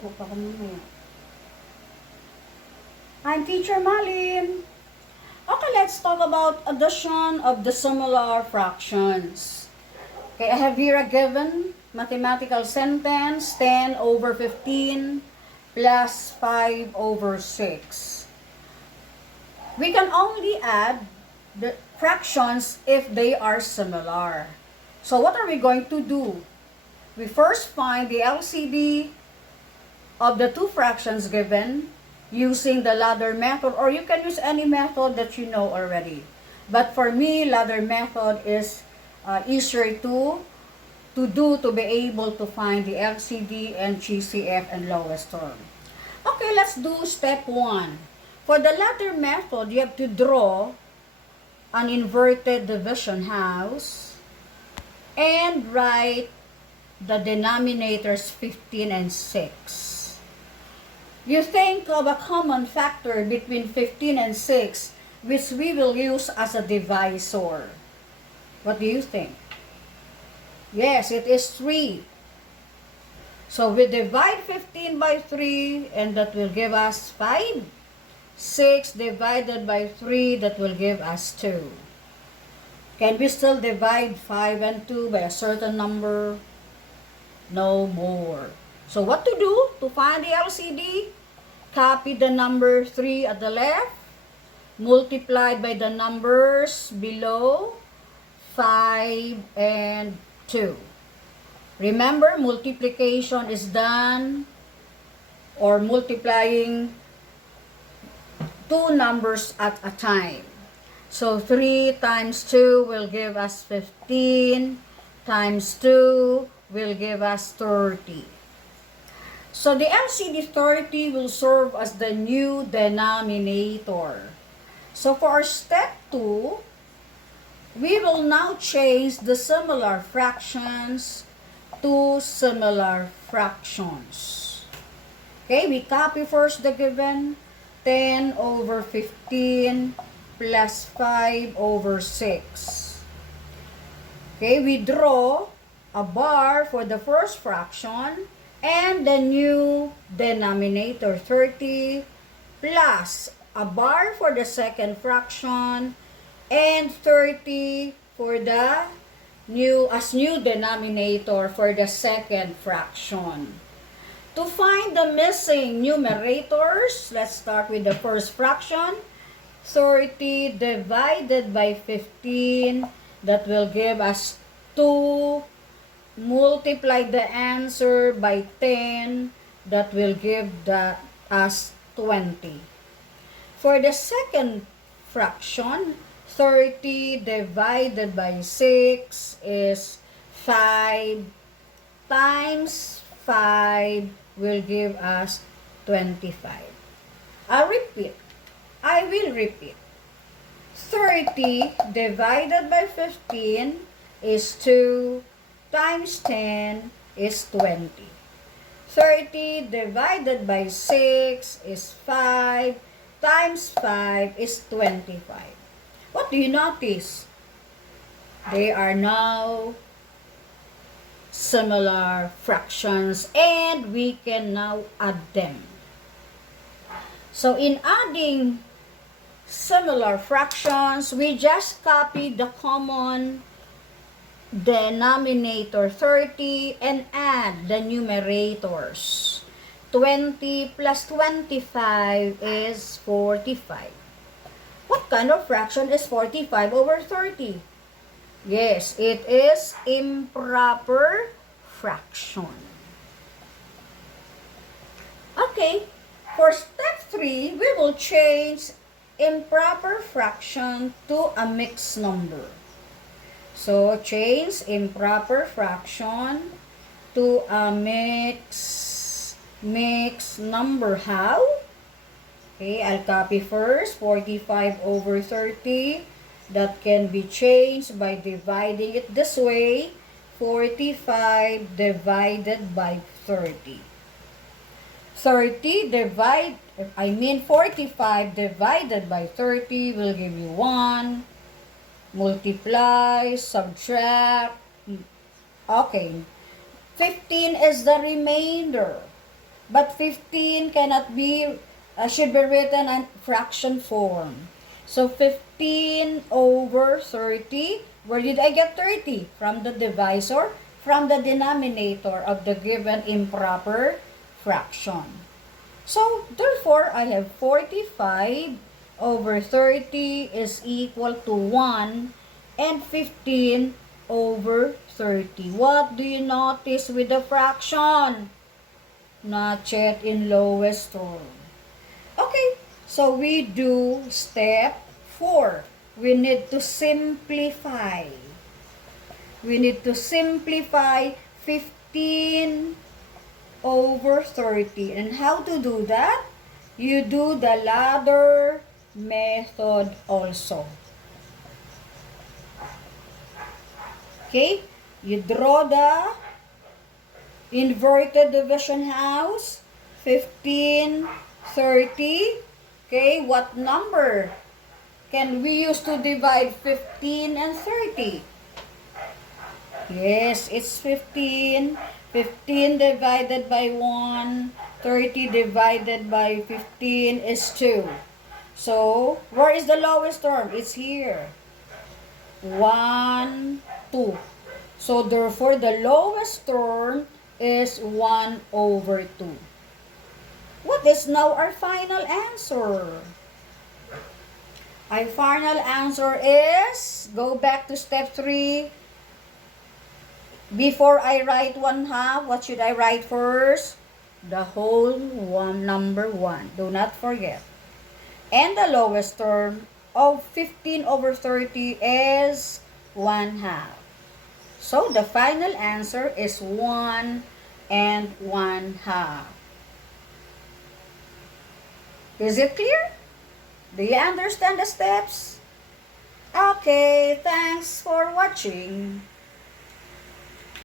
Puro pa ko mamaya. I'm Teacher Malin. Okay, let's talk about addition of dissimilar fractions. Okay, I have here a given mathematical sentence, 10 over 15 plus 5 over 6. We can only add the fractions if they are similar. So what are we going to do? We first find the LCD of the two fractions given using the ladder method, or you can use any method that you know already. But for me, ladder method is easier to be able to find the LCD and GCF and lowest term. Okay, let's do step 1. For the ladder method, you have to draw an inverted division house and write the denominators 15 and 6. You think of a common factor between 15 and 6, which we will use as a divisor. What do you think? Yes, it is 3. So we divide 15 by 3, and that will give us 5. 6 divided by 3, that will give us 2. Can we still divide 5 and 2 by a certain number? No more. So what to do to find the LCD? Copy the number 3 at the left, multiplied by the numbers below, 5 and 2. Remember, multiplication is done or multiplying two numbers at a time. So 3 times 2 will give us 15, times 2 will give us 30. So the LCD 30 will serve as the new denominator. So for our step 2, we will now change the similar fractions to similar fractions. Okay, we copy first the given 10 over 15 plus 5 over 6. Okay, we draw a bar for the first fraction and the new denominator 30 plus a bar for the second fraction and 30 for the new denominator for the second fraction. To find the missing numerators, let's start with the first fraction. 30 divided by 15, that will give us 2. Multiply the answer by 10, that will give us 20. For the second fraction, 30 divided by 6 is 5 times 5 will give us 25. I will repeat. 30 divided by 15 is 2 times 10 is 20. 30 divided by 6 is 5 times 5 is 25. What do you notice? They are now similar fractions and we can now add them. So in adding similar fractions, we just copy the common denominator 30 and add the numerators. 20 plus 25 is 45. What kind of fraction is 45 over 30? Yes, it is improper fraction. Okay, for step 3, we will change improper fraction to a mixed number. So, change improper fraction to a mixed number. How? Okay, I'll copy first 45 over 30. That can be changed by dividing it this way. 45 divided by 30. 45 divided by 30 will give you 1. Multiply, subtract. Okay. 15 is the remainder. But 15 cannot be, should be written in fraction form. So 15 over 30. Where did I get 30? From the divisor, from the denominator of the given improper fraction. So, therefore, I have 45 over 30 is equal to 1 and 15 over 30. What do you notice with the fraction? Not yet in lowest form. Okay, so we do step 4. We need to simplify. We need to simplify 15 over 30. And how to do that? You do the ladder method also. Okay? You draw the inverted division house. 15, 30. Okay, what number can we use to divide 15 and 30? Yes, it's 15. 15 divided by 1. 30 divided by 15 is 2. So, where is the lowest term? It's here. 1, 2. So, therefore, the lowest term is 1 over 2. What is now our final answer? Our final answer is, go back to step 3. Before I write 1/2, what should I write first? The whole number 1. Do not forget. And the lowest term of 15 over 30 is 1/2. So, the final answer is 1 and 1/2. Is it clear? Do you understand the steps? Okay, thanks for watching.